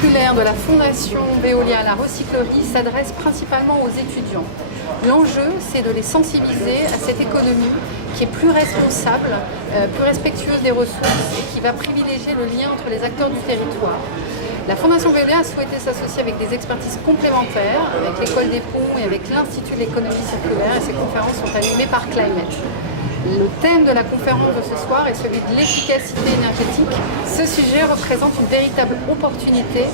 circulaire de la Fondation Veolia, la recyclerie, s'adresse principalement aux étudiants. L'enjeu, c'est de les sensibiliser à cette économie qui est plus responsable, plus respectueuse des ressources et qui va privilégier le lien entre les acteurs du territoire. La Fondation Veolia a souhaité s'associer avec des expertises complémentaires, avec l'École des Ponts et avec l'Institut de l'économie circulaire, et ces conférences sont animées par Climate. Le thème de la conférence de ce soir est celui de l'efficacité énergétique. Ce sujet représente une véritable opportunité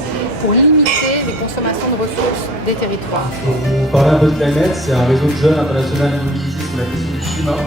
pour limiter les consommations de ressources des territoires. Pour vous parler un peu de Climate, c'est un réseau de jeunes international mobilisés sur la question du climat.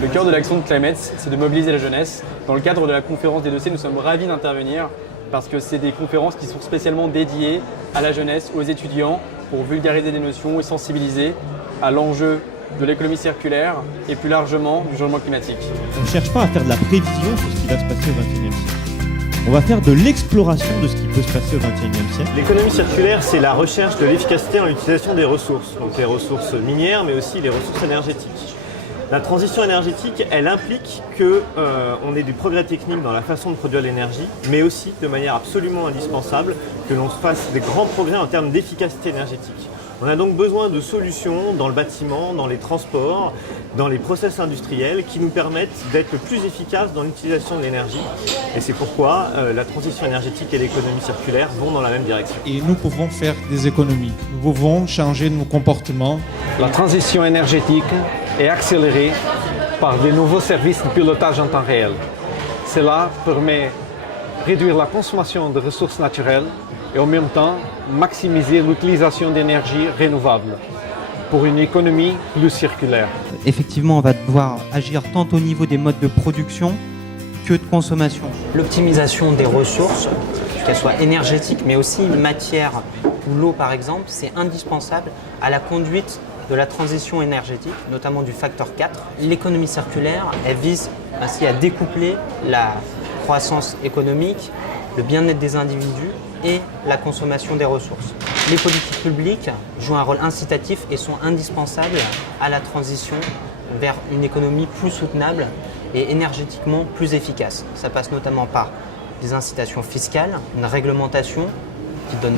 Le cœur de l'action de Climate, c'est de mobiliser la jeunesse. Dans le cadre de la conférence des dossiers, nous sommes ravis d'intervenir parce que c'est des conférences qui sont spécialement dédiées à la jeunesse, aux étudiants, pour vulgariser des notions et sensibiliser à l'enjeu de l'économie circulaire et plus largement du changement climatique. On ne cherche pas à faire de la prévision sur ce qui va se passer au XXIe siècle. On va faire de l'exploration de ce qui peut se passer au XXIe siècle. L'économie circulaire, c'est la recherche de l'efficacité en l'utilisation des ressources, donc les ressources minières, mais aussi les ressources énergétiques. La transition énergétique, elle implique qu'on ait du progrès technique dans la façon de produire l'énergie, mais aussi, de manière absolument indispensable, que l'on fasse des grands progrès en termes d'efficacité énergétique. On a donc besoin de solutions dans le bâtiment, dans les transports, dans les process industriels qui nous permettent d'être plus efficaces dans l'utilisation de l'énergie. Et c'est pourquoi la transition énergétique et l'économie circulaire vont dans la même direction. Et nous pouvons faire des économies. Nous pouvons changer nos comportements. La transition énergétique est accélérée par de nouveaux services de pilotage en temps réel. Cela permet de réduire la consommation de ressources naturelles et en même temps maximiser l'utilisation d'énergie renouvelable pour une économie plus circulaire. Effectivement, on va devoir agir tant au niveau des modes de production que de consommation. L'optimisation des ressources, qu'elles soient énergétiques mais aussi matière ou l'eau par exemple, c'est indispensable à la conduite de la transition énergétique, notamment du facteur 4. L'économie circulaire, elle vise ainsi à découpler la croissance économique, le bien-être des individus et la consommation des ressources. Les politiques publiques jouent un rôle incitatif et sont indispensables à la transition vers une économie plus soutenable et énergétiquement plus efficace. Ça passe notamment par des incitations fiscales, une réglementation qui donne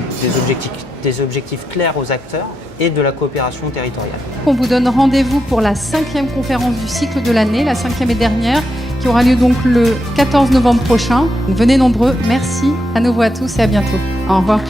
des objectifs clairs aux acteurs et de la coopération territoriale. On vous donne rendez-vous pour la 5e conférence du cycle de l'année, la 5e et dernière, qui aura lieu donc le 14 novembre prochain. Donc venez nombreux, merci à nouveau à tous et à bientôt. Au revoir.